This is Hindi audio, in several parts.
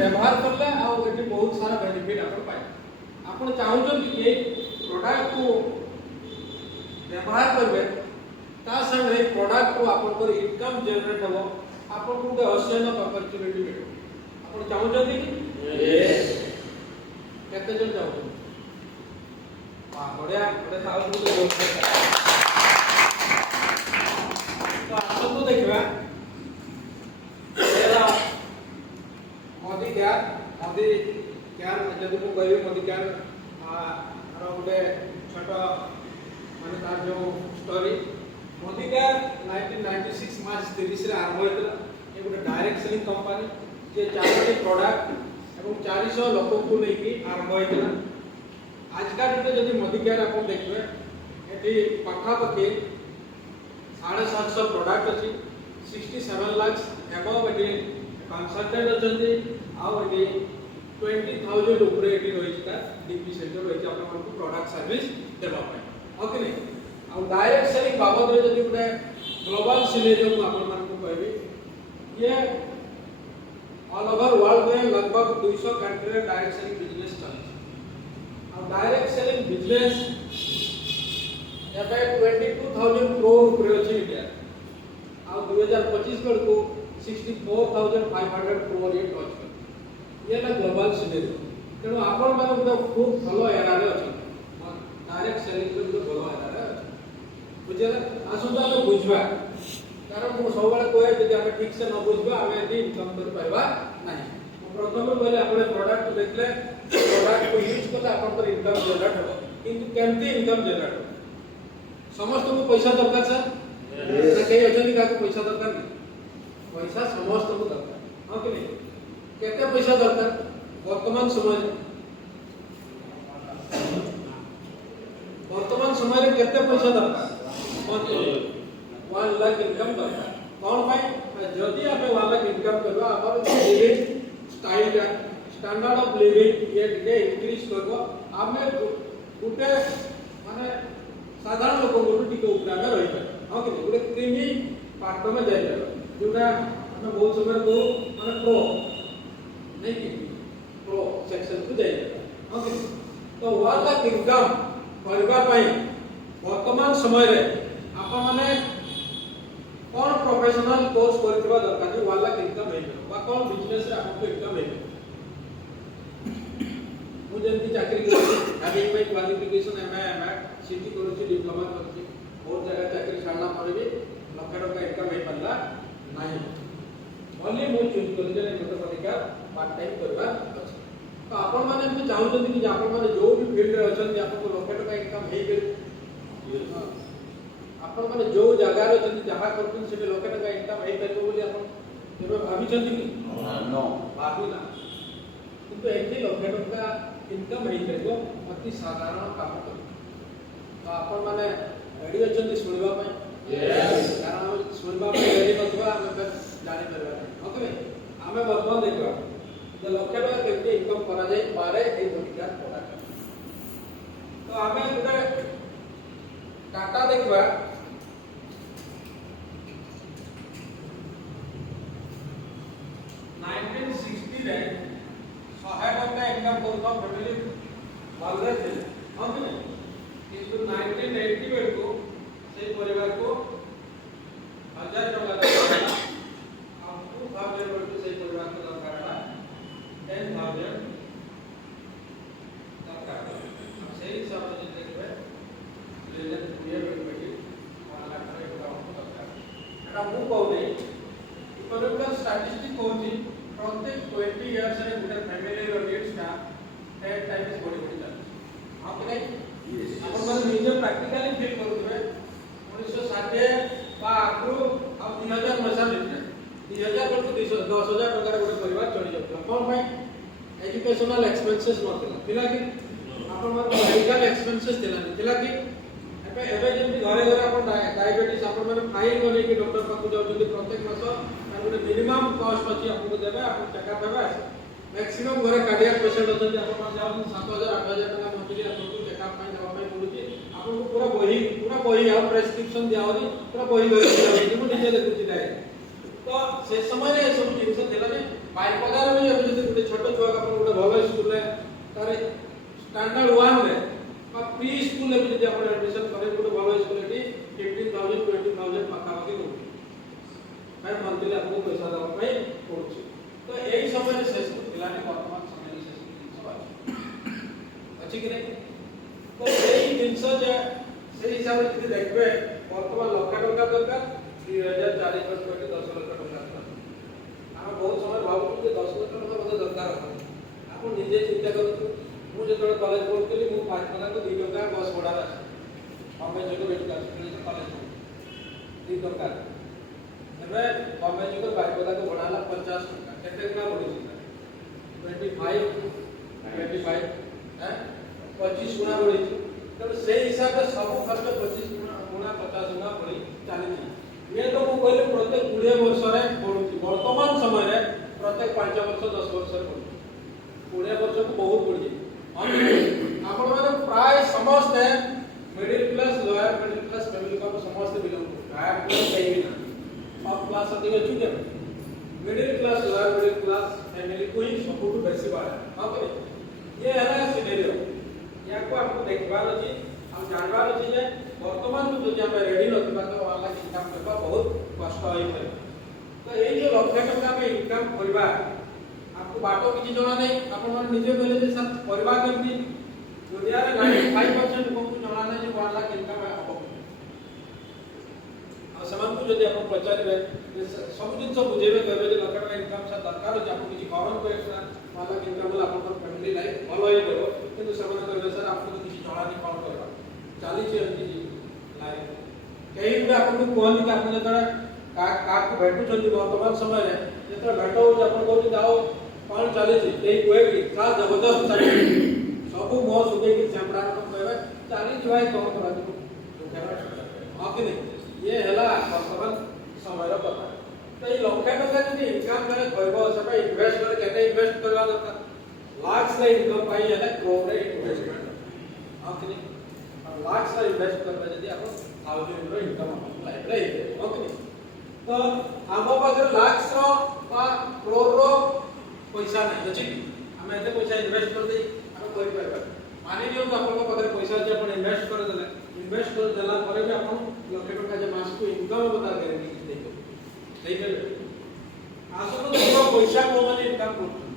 व्यवहार करले आ एटी बहुत सारा बेनिफिट आपण पाए आपण चाहूछन कि ये प्रोडक्ट को व्यवहार करबे ता संगे प्रोडक्ट को आपण को इनकम जनरेट हो आपण को अवश्य अपॉर्चुनिटी मिले आपण चाहूछन कि यस केते जन चाहूछन वाह बढ़िया बड़े साउंड को तो आसतु देखबा मोदी क्या जब को कहबे मोदी क्या गोटे छोट माने तार जो स्टोरी मोदी क्या 1996 मार्च 30 रे आरंभ होइतला ये गोटे डायरेक्ट सेलिंग कंपनी जे 4टी प्रोडक्ट एवं 400 लोक को लेके आरंभ होइतला आज का डेट जदि मोदी केयर आपण देखबे एटी पाखा पके 750 प्रोडक्ट अछि 67 लाख एबव एटी कंसल्टेंट अछंती आ एटी 20000 ऊपर एटी रहिता डीपी सेंटर रहिता आपण को प्रोडक्ट सर्विस देबा पय ओके नै आ डायरेक्ट सेलिंग बाबत रे जदि गुटे ग्लोबल सिनेरियो को आपण मान को कहबे ये ऑल ओवर वर्ल्ड में लगभग 200 कंट्री रे डायरेक्ट सेलिंग बिजनेस चले आ डायरेक्ट सेलिंग बिजनेस एबे 22000 करोड़ ऊपर अछि इंडिया आ 2025 को 64500 करोड़ ये टच कर ये ना ग्लोबल सिनेरियो तेणु आपण माने गुटे खूब भलो एरा रे अछि डायरेक्ट सेलिंग रे गुटे भलो एरा रे अछि बुझला आसुदा तो बुझबा कारण मु सब बेले कोए जदि हम ठीक से न बुझबा हम एती इनकम कर पाइबा नाही प्रथम पहले आपण प्रोडक्ट देखले प्रोडक्ट को यूज करले आपण पर इनकम जनरेट हो किंतु केमती इनकम जनरेट हो समस्त को पैसा दरकार सर ना कई अजनी का पैसा दरकार नहीं पैसा समस्त को दरकार हां कि नहीं केते पैसा दरकार वर्तमान समय रे केते पैसा दरकार 1 लाख इनकम दरकार कौन भाई जदि आप 1 लाख इनकम करबा अपन लिविंग स्टाइल का स्टैंडर्ड ऑफ लिविंग ये टिके इंक्रीज करबो आमे गुटे माने साधारण लोक को टिके उपरा में रही हां कि गुटे क्रीमी पार्ट में जाय जोटा हम बहुत समय को माने प्रो नहीं कि प्रो सेक्शन को जाय हां कि तो 1 लाख इनकम करबा पई वर्तमान समय रे आपन माने कौन प्रोफेशनल कोर्स करथिबा दरकार जे 1 लाख इनकम हे बा कौन बिजनेस रे आपको इनकम हे मु जेंति चाकरी करछि हैविंग माय क्वालिफिकेशन एमए सीटी करछि डिप्लोमा करछि बहुत जगह चाकरी छाड़ना पड़े भी लाख टका इनकम हे पल्ला नाही ओनली मु चूज करछि जे मोटर पलिका पार्ट टाइम करबा अछि तो आपन माने मु चाहउछन कि आपन माने जो भी फील्ड रे अछन आपको लाख टका इनकम हे हां आपण माने जो जगह रे जति जहा करथुन से लोक टका इनकम हे करबो बोली आपण केबे भाबी छथि कि नो भाबी ना किंतु एठी लोक टका इनकम हे करबो अति साधारण काम कर तो आपण माने रेडी अछथि सुनिबा पय यस कारण हम सुनिबा पय रेडी नथवा हम जानि परबा ओके हमें वर्तमान देखबा जे लोक टका केते इनकम करा जाय पारे ए भूमिका करा तो हमें गुटे टाटा देखबा 1960 रे 100 टका इनकम करतो फैमिली वाले थे हम ने किंतु 1980 बेल को से परिवार को 1000 टका दरकार हम 2000 बेल को से परिवार को दरकार था 10000 दरकार हम से हिसाब से देखबे लेले पूरे बेटी 1 लाख टका दरकार एटा मु कहू इकोनॉमिकल स्टैटिस्टिक कहूची प्रत्येक 20 इयर्स रे गुटे फैमिली रो नीड्स का 10 टाइम्स बड़ी बड़ी जाती हां कि नहीं अपन मन निजे प्रैक्टिकली फील करूबे 1960 बा आगु अब 2000 मसा लेते 2000 पर 10000 टका रे गुटे परिवार चली जाता कोन भाई एजुकेशनल एक्सपेंसेस नथिला थिला कि अपन मन मेडिकल एक्सपेंसेस थिला कि एबे जेंति घरे घरे अपन डायबिटीज अपन माने फाइल बने कि डॉक्टर पाखु जाउछथि प्रत्येक मास गुटे मिनिमम कॉस्ट अछि आपको देबे आपन चेकअप हेबे मैक्सिमम घरे कार्डियक पेशेंट अछथि आपन मान जाउ 7000 8000 टका मंथली आपन चेकअप पाई देबा पाई पड़ुछि आपन पूरा बही आ प्रेस्क्रिप्शन दियावरी पूरा बही घरे दियावरी मु निजे देखुछि दाय तो से समय रे सब जिंस थिला ने बाइक पगार में जब गुटे स्टैंडर्ड 1 रे বা প্রি স্কুল রে যদি आपण एडमिशन करे ଗୋଟେ ଭଲ ସ୍କୁଲ ରେ 15000 20000 ପାଖାପାଖି ରହୁଛି ଭାଇ ମନ୍ଥଲି आपको पैसा ଦେବା ପାଇଁ ପଡୁଛି ତ ଏଇ ସମୟରେ ଶେଷ ପିଲାने ବର୍ତ୍ତମାନ ସମୟରେ ଶେଷ ଜିନିଷ ଅଛି କି ନାହିଁ ତ ଏଇ ଜିନିଷ ଯେ ସେଇ ହିସାବରେ ଯଦି ଦେଖିବେ ବର୍ତ୍ତମାନ ଲକ୍ଷ ଟଙ୍କା ଦରକାର 2000 4000 କୋଟି 10 ଲକ୍ଷ ଟଙ୍କା ଆମେ ବହୁତ ସମୟ ଭାବୁଛୁ ଯେ 10 ଲକ୍ଷ ଟଙ୍କା ମଧ୍ୟ ଦରକାର ଆପଣ ନିଜେ ଚିନ୍ତା କରନ୍ତୁ ମୁଁ ଯେତେବେଳେ କଲେଜ ପଢୁଥିଲି ମୁଁ 5 ଟଙ୍କା ତ 2 ଟଙ୍କା ବସ୍ ଭଡ଼ାରେ ଆସେ ଆମେ ଯୋଗ ବେଟ କଲେଜ 2 ଟଙ୍କା ଏବେ ଆମେ ଯୋଗ ବାରିପଦାକୁ ଭଡ଼ା ହେଲା 50 ଟଙ୍କା କେତେ ଟଙ୍କା ବଢ଼ିଛି 25 हैं 25 गुणा बढ़ी तो से हिसाब से सब खर्च 25 गुणा 50 गुणा बढ़ी चली ये तो मु कहले प्रत्येक 20 वर्ष रे बढ़ुची वर्तमान समय रे प्रत्येक 5 वर्ष 10 वर्ष रे बढ़ुची 20 वर्ष को बहुत बढ़ी आपण माने प्राय समस्त middle class lower middle class family को समस्त बिलोंग करते हायर क्लास कहीं भी ना सब क्लास अधिक चुके middle class lower middle class family को ही सबको बेसी बार हां करे ये है सिनेरियो या को आपको देखबार अछि हम जानबार अछि जे वर्तमान में जो हम रेडी नथिबा तो वाला इनकम करबा बहुत कष्ट होई पड़े तो ए जो लक्ष्य टका में इनकम करबा आपको बाटो किछि जणा नै आपण मन निजे कहले जे सर करबा केमती दुनिया रे 95% लोक को जणा नै जे 1 लाख इनकम हबो आ समान को जदि आपण पचारिबे सब दिन सब बुझेबे कहबे जे लक्ष्य टका इनकम से दरकार अछि आपको किछि करन पैसा वाला इनकम वाला आपन फैमिली लाइफ भलो होई देबो किंतु समान कहबे सर आपको किछि जणा नै कोन करबा चाली छै एमती लाइफ कहीं भी आपको कोन कि आपन जतरा का को भेटु चंदी वर्तमान समय रे जतरा भेटो आपन कहू जाओ कोन चाली छै एई कोए कि का जबरदस्त चाली सब मो सुगे कि चमड़ा को कहबे चाली भाई कोन करा दो हां कि नहीं ये हला वर्तमान समय रो कथा तो ये लक्ष्य टका যদি इनकम करे करबो सब इन्वेस्ट करे केते इन्वेस्ट करबा दरकार लाख से इनकम पाई है करोड़ रे इन्वेस्टमेंट हां कि नहीं लाख से इन्वेस्ट करबा यदि आप 1000 रो इनकम आपन लाइफ रे हां कि नहीं तो हम पाखर लाख रो बा करोड़ रो पैसा नहीं अछि हम एते पैसा इन्वेस्ट कर दे हम करि परबा मानि लियो तो आपन पाखर पैसा जे अपन इन्वेस्ट कर देला इन्वेस्ट कर देला ପରେ भी आपन लक्ष्य टका जे मास को इनकम बता गारंटी देबो सही कहबे आसनो तो पैसा को माने इनकम करथुन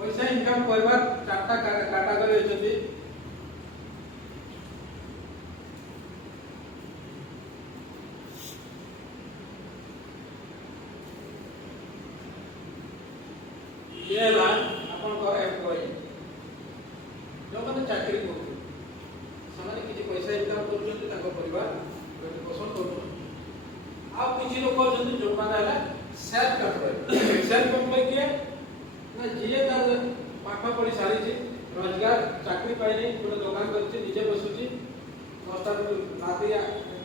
पैसा इनकम करबा चारटा कैटेगरी अछि ये ला अपन को एम्प्लॉय जो माने चाकरी करथुन समाने किछि पैसा इनकम करथुन ताको परिवार पोषण करथुन आ किछि लोक जति जो माने हला सेल्फ एम्प्लॉय किए ना जिए तार पाठ पढ़ी सारी छी रोजगार चाकरी पाई नहीं गोटे दुकान करछि निजे बसुछि 10 टा राति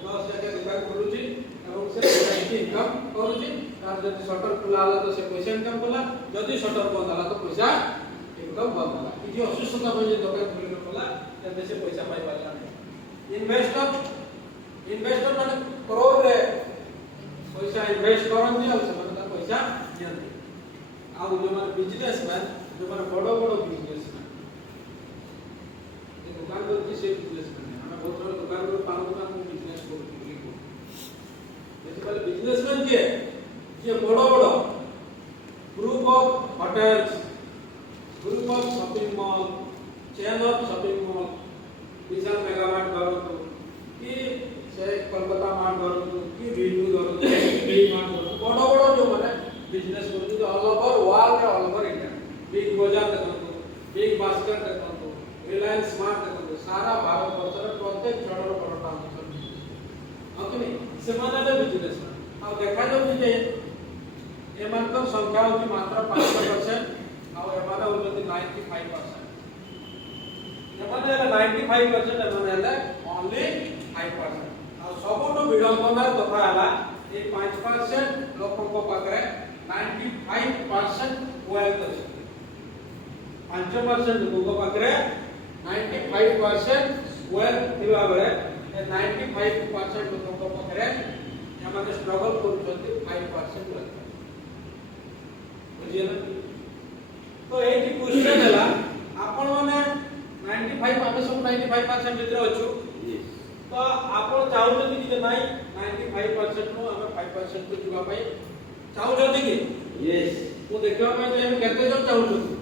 10 जाके दुकान करूछि एवं से इनकम करूछि तार जति शटर खुला हला तो से पैसा इनकम कला जति शटर बंद हला तो पैसा इनकम बंद हला किछि असुस्थता भई दुकान खुली कला तबे से पैसा पाई पाला नहीं इन्वेस्टर माने करोड़ रे पैसा इन्वेस्ट करन और से पैसा नियंत्रण आ जो माने बिजनेसमैन जो माने बड़ो बड़ो बिजनेसमैन ये दुकान करती से बिजनेसमैन है हम बहुत सारे दुकान कर पान दुकान में बिजनेस करते हैं जैसे पहले बिजनेसमैन के ये बड़ो बड़ो group of hotels group of shopping mall chain of shopping mall Vishal mega mart करतो कि से कोलकाता मार्ट करतो कि वीडू करतो कि बी मार्ट करतो बड़ो बड़ो जो माने बिजनेस करतो जो all over world all over India big बाजार देखो बिग बास्केट देखो रिलायंस स्मार्ट देखो सारा भारत वर्ष रे प्रत्येक छोटो बड़ो काम करतो ओके नहीं से माने बिजनेस आ देखा जाउ जे एमानकर संख्या होती मात्र 5% आ एमाने होती 95% एमाने 95% एमाने हला ओनली 5% आ सबोटो विडंबनार कथा हला ए 5% लोकन को पाखरे 95% वेल्थ अछि 5% लोक पाखरे 95% वेल्थ थिबा बेले ए 95% लोक पाखरे एमाने स्ट्रगल करूछथि 5% वेल्थ बुझियला तो एठी क्वेश्चन हला आपण माने 95% ଭିତରେ ଅଛୁ ତ ଆପଣ ଚାହୁଁଛନ୍ତି କି ଯେ ନାଇଁ 95% ରୁ ଆମେ 5% କୁ ଯିବା ପାଇଁ ଚାହୁଁଛନ୍ତି କି Yes. ମୁଁ ଦେଖିବା ପାଇଁ ଚାହିଁବି କେତେ ଜଣ ଚାହୁଁଛନ୍ତି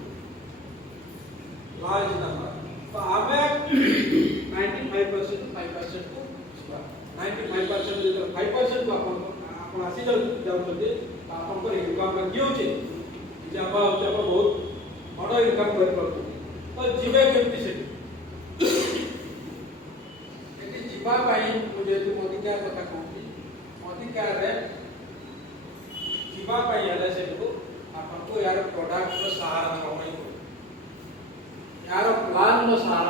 ଲାର୍ଜ ନମ୍ବର ତ ଆମେ 95% ରୁ 5% କୁ ଯିବା 95% ଯେତେବେଳେ 5% କୁ ଆପଣ ଆସି ଯାଉଛନ୍ତି ଆପଣଙ୍କର ଇନକମ୍ କି ହେଉଛି ଯେ ଆପଣ ବହୁତ ବଡ଼ ଇନକମ୍ କରିପାରୁଛନ୍ତି ତ ଯିବେ କେମିତି ସେଠି ସେଠି ଯିବା ପାଇଁ ମୁଁ ଯେହେତୁ ମୋଦି କେୟାର କଥା କହୁଛି ମୋଦି କେୟାରରେ ଯିବା ପାଇଁ ହେଲେ ସେଠୁ ଆପଣଙ୍କୁ ୟାର ପ୍ରଡକ୍ଟର ସାହାରା ନେବା ପାଇଁ ପଡ଼ିବ ୟାର ପ୍ଲାନ୍ର ସାହାରା